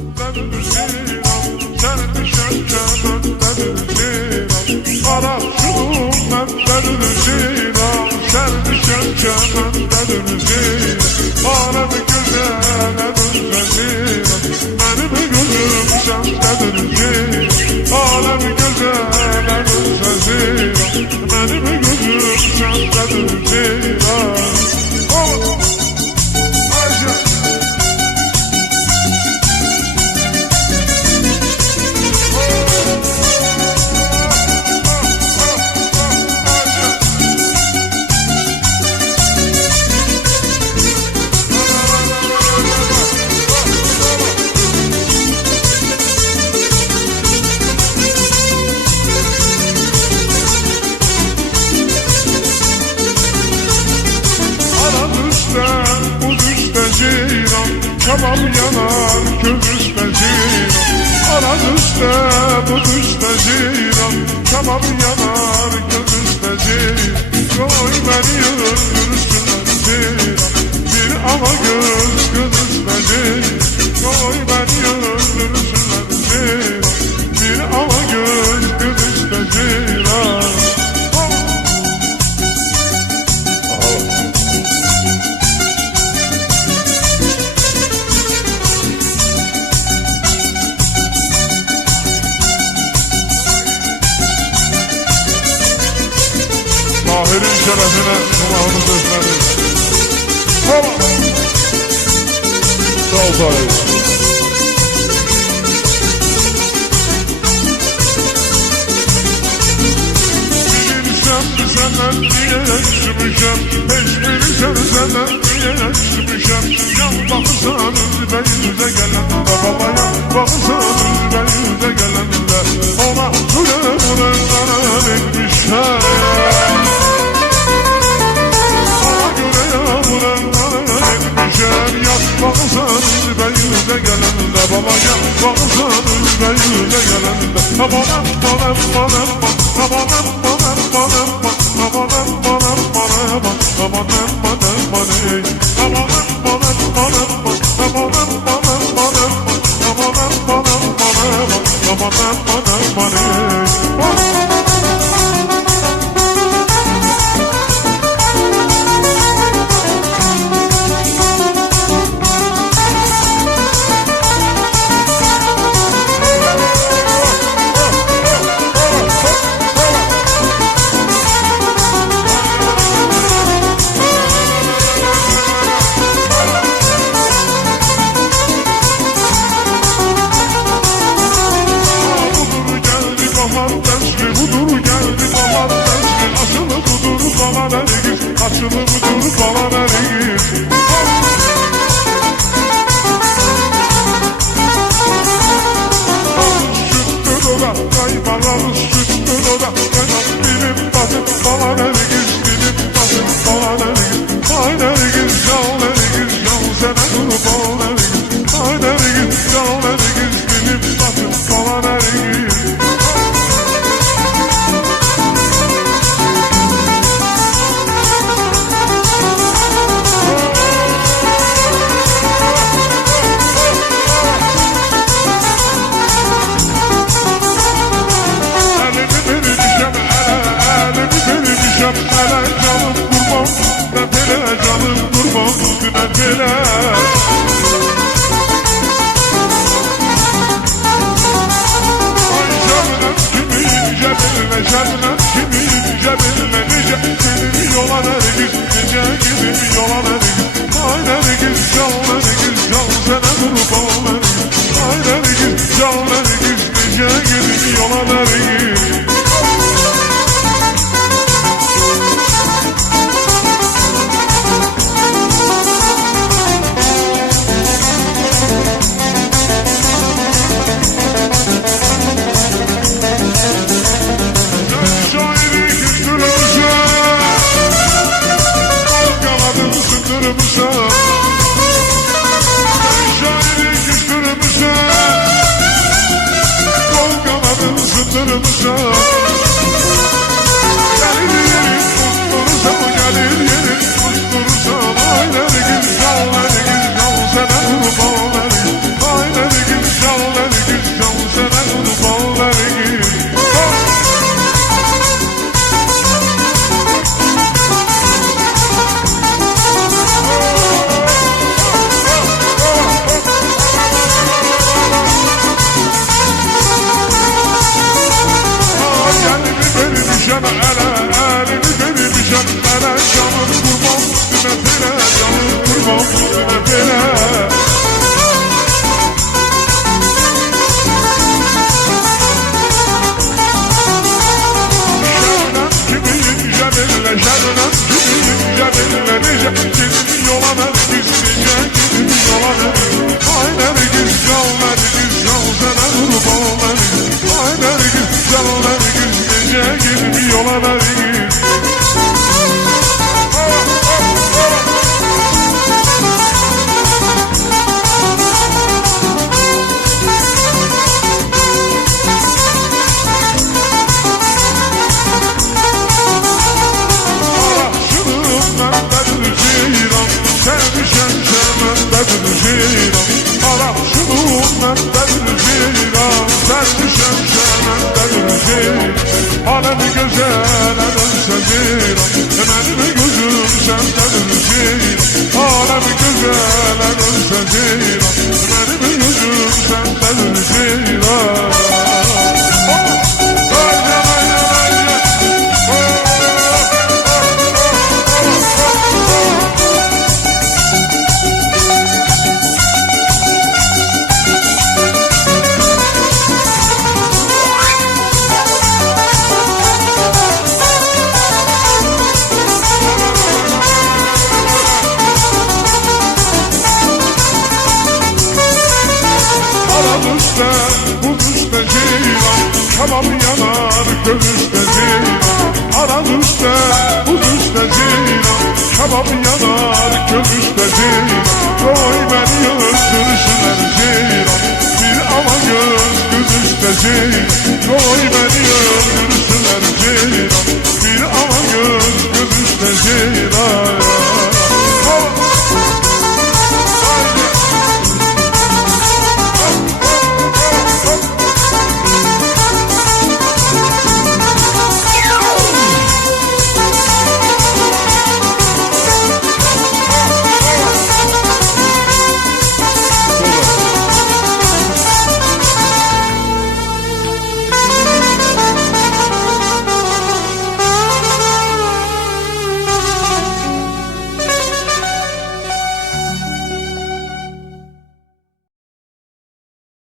Dönür Sinan, sermişem Kemen'dedir Sinan. Arapçılığım ben dönür Sinan, sermişem Kemen'dedir Sinan. Alem güzele dönür Sinan, benim gözüm sendedir Sinan. Alem güzele dönür Sinan, benim gözüm sendedir Sinan. Kebap yanar kömüste Sinan. Aran üstte bu düşte Sinan. Kebap yanar kömüste Sinan. Koy beni öldürsünler Sinan. Bir ama göz gözüste Sinan. Koy beni öldürsünler Sinan. Bir ama göz gözüste Sinan. Tahir'in şerefine kulağımız öpmedi. Sağ ol Tahir. Bilsem senden niye küsmüşem, hiç bilsem senden niye küsmüşem. Yan bakırsan üzme yüze gelen de babaya, bakırsan üzme yüze gelen de ona süre buraya vermişler. Bakırsan üzme yüze gelen de babaya, bakırsan üzme yüze gelen de abanam banam banam abanam banam banam abanam banam banam abanam banam banam abanam banam banam abanam banam banam abanam banam banam abanam banam banam. Açılı budur bana vergin. Süttür oda, kaybalarız süttür oda. Benim basın bana vergin, benim basın bana vergin. Ay vergin, can vergin, can sana kurban vergin. Ay vergin, can vergin, benim basın bana vergin. Hele canım kurban, nefele canım kurban, nefele. Ay şebnem kimin cebine, şebnem kimin cebine, nice gidin yola nergis, nice gidin yola nergis. Ay nergis, can nergis, can sana kurban nergis. Ay nergis, can nergis, nice gidin yola nergis. Kırmızı gelir yerin tutturursa, gelir yerin tutturursa. Aylar gül, şallar gül, şal sana kurban verin. Aylar gül, Sana elini vermişem, ele canım kurban üstüne bile, canım kurban üstüne bile. Şernem gibi cebelle nice gidip yola Nergiz'e gidip yola Nergiz. Ay Nergiz can Nergiz can sana kurban Nergiz. Ay Nergiz can Nergiz nice gidip yola Nergiz. Sevmişem şermendedir ceyran. Arap şunun mendedir ceyran. Sevmişem şermendedir ceyran. Alemi güzel edense ceyran. Benim gözüm sendedir ceyran. Alemi güzel edense ceyran. Benim gözüm sendedir ceyran. Tamam yanar göğüste ceylan. Aran üstte buz üstte ceylan. Tamam yanar göğüste